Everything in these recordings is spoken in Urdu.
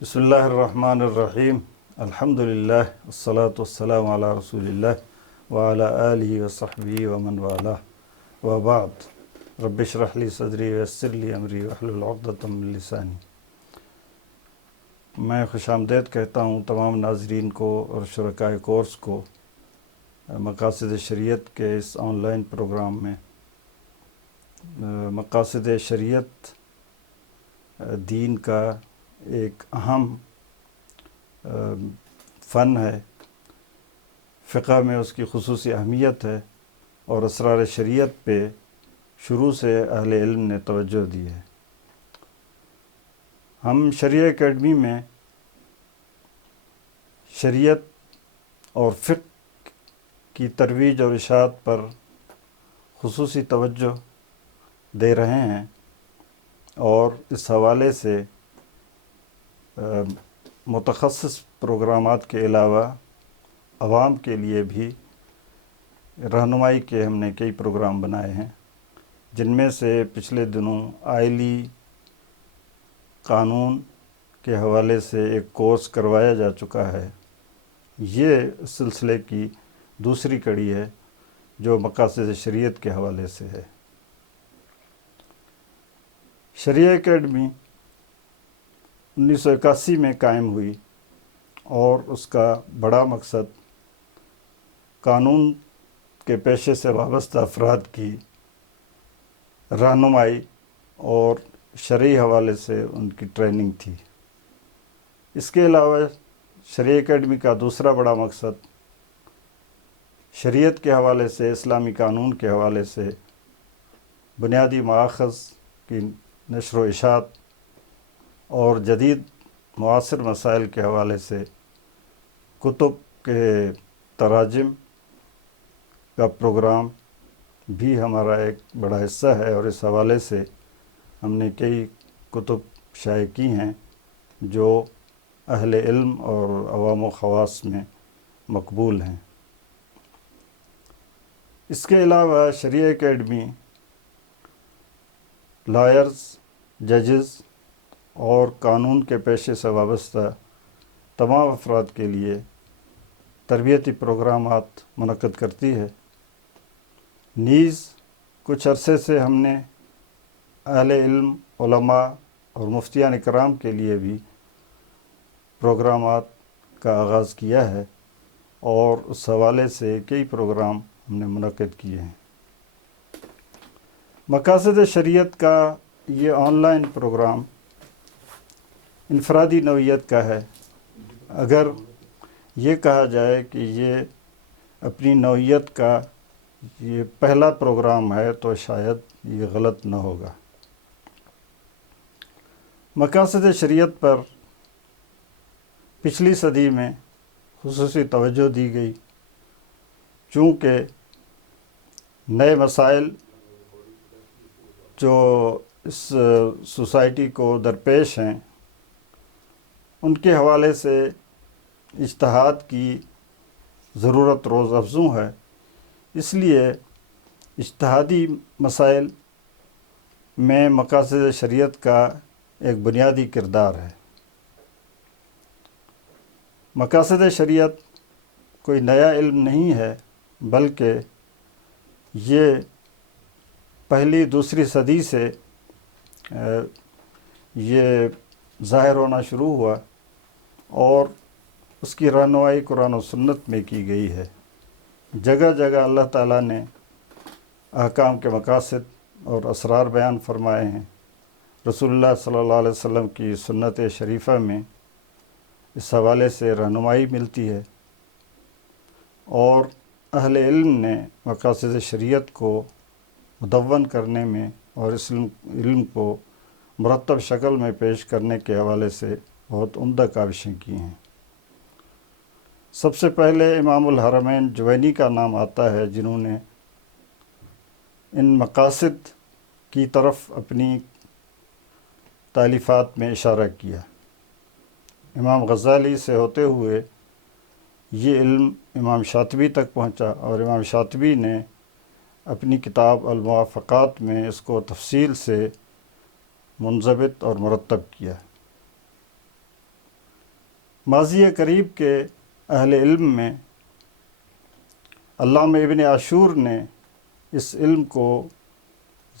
بسم اللہ الرحمن الرحیم الحمد للہ والصلاة والسلام علی رسول اللہ وعلی آلہ وصحبہ ومن والاه وبعد رب اشرح لی صدری ویسر لی امری واحلل عقدۃ من لسانی۔ میں خوش آمدید کہتا ہوں تمام ناظرین کو اور شرکائے کورس کو مقاصد شریعت کے اس آن لائن پروگرام میں۔ مقاصد شریعت دین کا ایک اہم فن ہے، فقہ میں اس کی خصوصی اہمیت ہے اور اسرار شریعت پہ شروع سے اہل علم نے توجہ دی ہے۔ ہم شریعہ اکیڈمی میں شریعت اور فقہ کی ترویج اور اشاعت پر خصوصی توجہ دے رہے ہیں، اور اس حوالے سے متخصص پروگرامات کے علاوہ عوام کے لیے بھی رہنمائی کے ہم نے کئی پروگرام بنائے ہیں، جن میں سے پچھلے دنوں آئلی قانون کے حوالے سے ایک کورس کروایا جا چکا ہے۔ یہ سلسلے کی دوسری کڑی ہے جو مقاصد شریعت کے حوالے سے ہے۔ شریعہ اکیڈمی 1981 میں قائم ہوئی اور اس کا بڑا مقصد قانون کے پیشے سے وابستہ افراد کی رہنمائی اور شرعی حوالے سے ان کی ٹریننگ تھی۔ اس کے علاوہ شریعہ اکیڈمی کا دوسرا بڑا مقصد شریعت کے حوالے سے، اسلامی قانون کے حوالے سے بنیادی مآخذ کی نشر و اشاعت اور جدید معاصر مسائل کے حوالے سے کتب کے تراجم کا پروگرام بھی ہمارا ایک بڑا حصہ ہے، اور اس حوالے سے ہم نے کئی کتب شائع کی ہیں جو اہل علم اور عوام و خواص میں مقبول ہیں۔ اس کے علاوہ شریعہ اکیڈمی لائرز، ججز اور قانون کے پیشے سے وابستہ تمام افراد کے لیے تربیتی پروگرامات منعقد کرتی ہے۔ نیز کچھ عرصے سے ہم نے اہل علم، علماء اور مفتیان کرام کے لیے بھی پروگرامات کا آغاز کیا ہے، اور اس حوالے سے کئی پروگرام ہم نے منعقد کیے ہیں۔ مقاصد شریعت کا یہ آن لائن پروگرام انفرادی نوعیت کا ہے۔ اگر یہ کہا جائے کہ یہ اپنی نوعیت کا یہ پہلا پروگرام ہے تو شاید یہ غلط نہ ہوگا۔ مقاصد شریعت پر پچھلی صدی میں خصوصی توجہ دی گئی، چونکہ نئے مسائل جو اس سوسائٹی کو درپیش ہیں ان کے حوالے سے اجتہاد کی ضرورت روز افزوں ہے۔ اس لیے اجتہادی مسائل میں مقاصد شریعت کا ایک بنیادی کردار ہے۔ مقاصد شریعت کوئی نیا علم نہیں ہے، بلکہ یہ پہلی دوسری صدی سے یہ ظاہر ہونا شروع ہوا، اور اس کی رہنمائی قرآن و سنت میں کی گئی ہے۔ جگہ جگہ اللہ تعالیٰ نے احکام کے مقاصد اور اسرار بیان فرمائے ہیں۔ رسول اللہ صلی اللہ علیہ وسلم کی سنت شریفہ میں اس حوالے سے رہنمائی ملتی ہے، اور اہل علم نے مقاصد شریعت کو مدون کرنے میں اور اس علم کو مرتب شکل میں پیش کرنے کے حوالے سے بہت عمدہ کاوشیں کی ہیں۔ سب سے پہلے امام الحرمین جوینی کا نام آتا ہے، جنہوں نے ان مقاصد کی طرف اپنی تالیفات میں اشارہ کیا۔ امام غزالی سے ہوتے ہوئے یہ علم امام شاطبی تک پہنچا، اور امام شاطبی نے اپنی کتاب الموافقات میں اس کو تفصیل سے منضبط اور مرتب کیا۔ ماضی قریب کے اہل علم میں علامہ ابن عاشور نے اس علم کو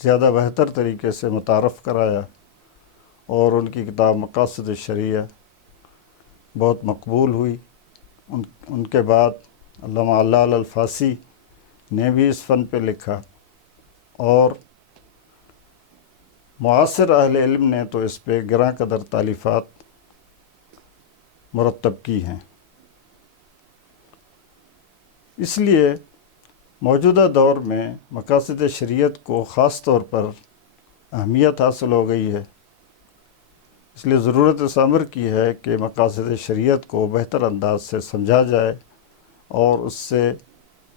زیادہ بہتر طریقے سے متعارف کرایا، اور ان کی کتاب مقاصد الشریعہ بہت مقبول ہوئی۔ ان کے بعد علامہ علال الفاسی نے بھی اس فن پہ لکھا، اور معاصر اہل علم نے تو اس پہ گراں قدر تالیفات مرتب کی ہیں۔ اس لیے موجودہ دور میں مقاصد شریعت کو خاص طور پر اہمیت حاصل ہو گئی ہے، اس لیے ضرورت اس امر کی ہے کہ مقاصد شریعت کو بہتر انداز سے سمجھا جائے، اور اس سے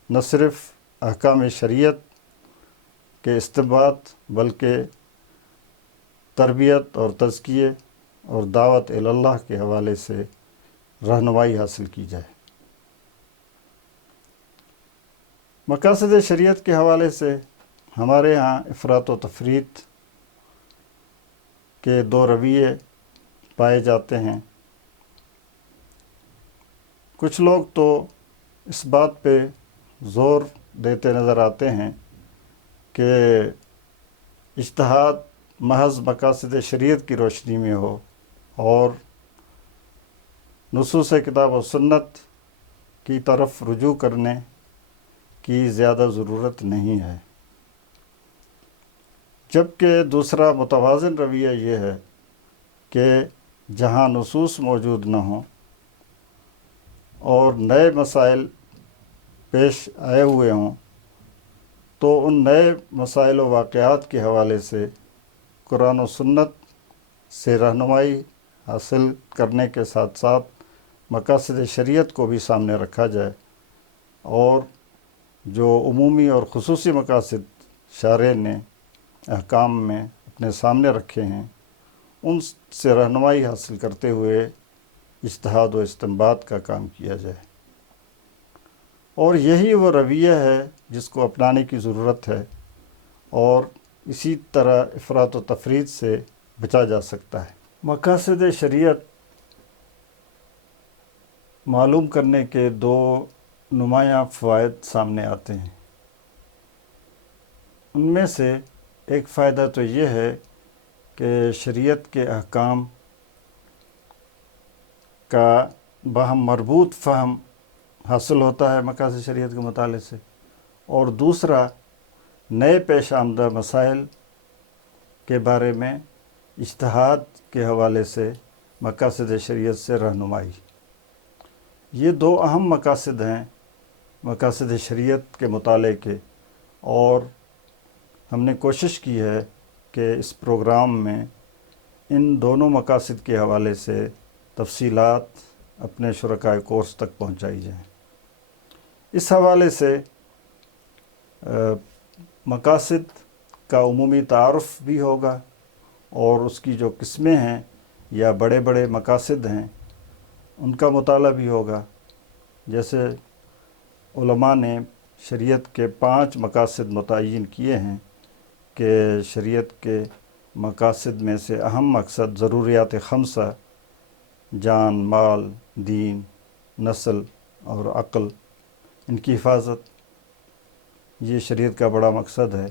نہ صرف احکام شریعت کے استنباط بلکہ تربیت اور تزکیے اور دعوت الی اللہ کے حوالے سے رہنمائی حاصل کی جائے۔ مقاصد شریعت کے حوالے سے ہمارے ہاں افراط و تفریط کے دو رویے پائے جاتے ہیں۔ کچھ لوگ تو اس بات پہ زور دیتے نظر آتے ہیں کہ اجتہاد محض مقاصد شریعت کی روشنی میں ہو، اور نصوص کتاب و سنت کی طرف رجوع کرنے کی زیادہ ضرورت نہیں ہے، جبکہ دوسرا متوازن رویہ یہ ہے کہ جہاں نصوص موجود نہ ہوں اور نئے مسائل پیش آئے ہوئے ہوں، تو ان نئے مسائل و واقعات کے حوالے سے قرآن و سنت سے رہنمائی حاصل کرنے کے ساتھ ساتھ مقاصد شریعت کو بھی سامنے رکھا جائے، اور جو عمومی اور خصوصی مقاصد شارع نے احکام میں اپنے سامنے رکھے ہیں ان سے رہنمائی حاصل کرتے ہوئے اجتہاد و استنباط کا کام کیا جائے۔ اور یہی وہ رویہ ہے جس کو اپنانے کی ضرورت ہے، اور اسی طرح افراط و تفریط سے بچا جا سکتا ہے۔ مقاصد شریعت معلوم کرنے کے دو نمایاں فوائد سامنے آتے ہیں۔ ان میں سے ایک فائدہ تو یہ ہے کہ شریعت کے احکام کا باہم مربوط فہم حاصل ہوتا ہے مقاصد شریعت کے مطالعے سے، اور دوسرا نئے پیش آمدہ مسائل کے بارے میں اجتہاد کے حوالے سے مقاصد شریعت سے رہنمائی۔ یہ دو اہم مقاصد ہیں مقاصد شریعت کے مطالعے کے، اور ہم نے کوشش کی ہے کہ اس پروگرام میں ان دونوں مقاصد کے حوالے سے تفصیلات اپنے شرکائے کورس تک پہنچائی جائیں۔ اس حوالے سے مقاصد کا عمومی تعارف بھی ہوگا، اور اس کی جو قسمیں ہیں یا بڑے بڑے مقاصد ہیں ان کا مطالعہ بھی ہوگا۔ جیسے علماء نے شریعت کے 5 مقاصد متعین کیے ہیں کہ شریعت کے مقاصد میں سے اہم مقصد ضروریات 5 جان، مال، دین، نسل اور عقل، ان کی حفاظت، یہ شریعت کا بڑا مقصد ہے۔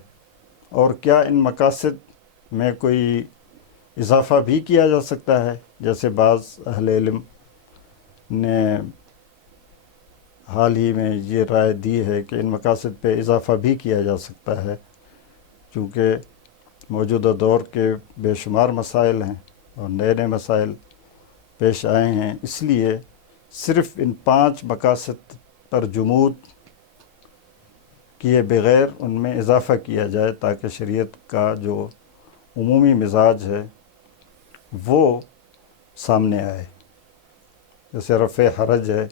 اور کیا ان مقاصد میں کوئی اضافہ بھی کیا جا سکتا ہے؟ جیسے بعض اہل علم نے حال ہی میں یہ رائے دی ہے کہ ان مقاصد پہ اضافہ بھی کیا جا سکتا ہے، چونکہ موجودہ دور کے بے شمار مسائل ہیں اور نئے نئے مسائل پیش آئے ہیں، اس لیے صرف ان 5 مقاصد پر جمود کیے بغیر ان میں اضافہ کیا جائے، تاکہ شریعت کا جو عمومی مزاج ہے وہ سامنے آئے۔ جیسے رفع حرج ہے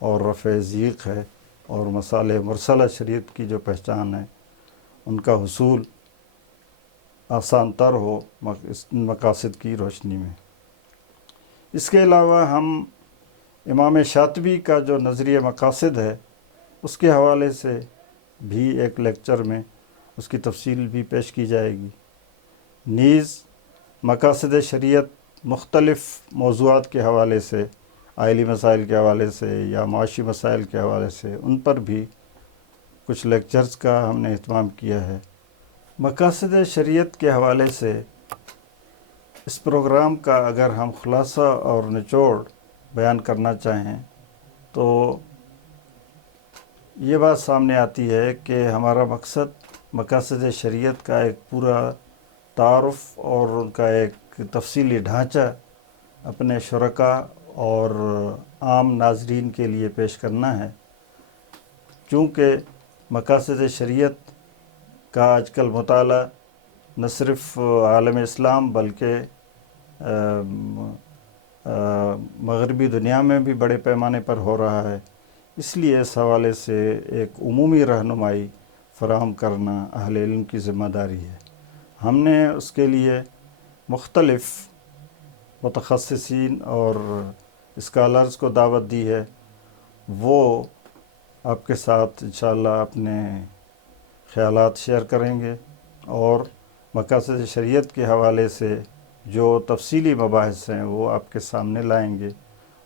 اور رفع ضیق ہے، اور مصالح مرسلہ شریعت کی جو پہچان ہے ان کا حصول آسان تر ہو اس مقاصد کی روشنی میں۔ اس کے علاوہ ہم امام شاطبی کا جو نظریہ مقاصد ہے اس کے حوالے سے بھی ایک لیکچر میں اس کی تفصیل بھی پیش کی جائے گی۔ نیز مقاصد شریعت مختلف موضوعات کے حوالے سے آئلی مسائل کے حوالے سے یا معاشی مسائل کے حوالے سے، ان پر بھی کچھ لیکچرز کا ہم نے اہتمام کیا ہے۔ مقاصد شریعت کے حوالے سے اس پروگرام کا اگر ہم خلاصہ اور نچوڑ بیان کرنا چاہیں تو یہ بات سامنے آتی ہے کہ ہمارا مقصد مقاصد شریعت کا ایک پورا تعارف اور ان کا ایک تفصیلی ڈھانچہ اپنے شرکاء اور عام ناظرین کے لیے پیش کرنا ہے، چونکہ مقاصد شریعت کا آج کل مطالعہ نہ صرف عالم اسلام بلکہ مغربی دنیا میں بھی بڑے پیمانے پر ہو رہا ہے، اس لیے اس حوالے سے ایک عمومی رہنمائی فراہم کرنا اہل علم کی ذمہ داری ہے۔ ہم نے اس کے لیے مختلف متخصصین اور اسکالرز کو دعوت دی ہے، وہ آپ کے ساتھ انشاءاللہ اپنے خیالات شیئر کریں گے اور مقاصد شریعت کے حوالے سے جو تفصیلی مباحث ہیں وہ آپ کے سامنے لائیں گے،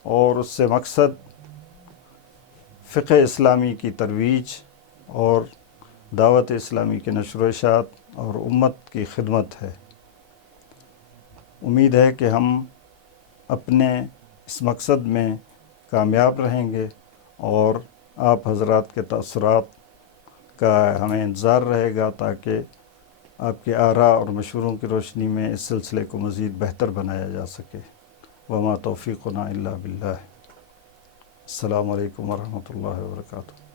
اور اس سے مقصد فقہ اسلامی کی ترویج اور دعوت اسلامی کی نشر و اشاعت اور امت کی خدمت ہے۔ امید ہے کہ ہم اپنے اس مقصد میں کامیاب رہیں گے، اور آپ حضرات کے تاثرات کا ہمیں انتظار رہے گا تاکہ آپ کے آراء اور مشوروں کی روشنی میں اس سلسلے کو مزید بہتر بنایا جا سکے۔ وما توفیقنا الا باللہ۔ السلام علیکم ورحمۃ اللہ وبرکاتہ۔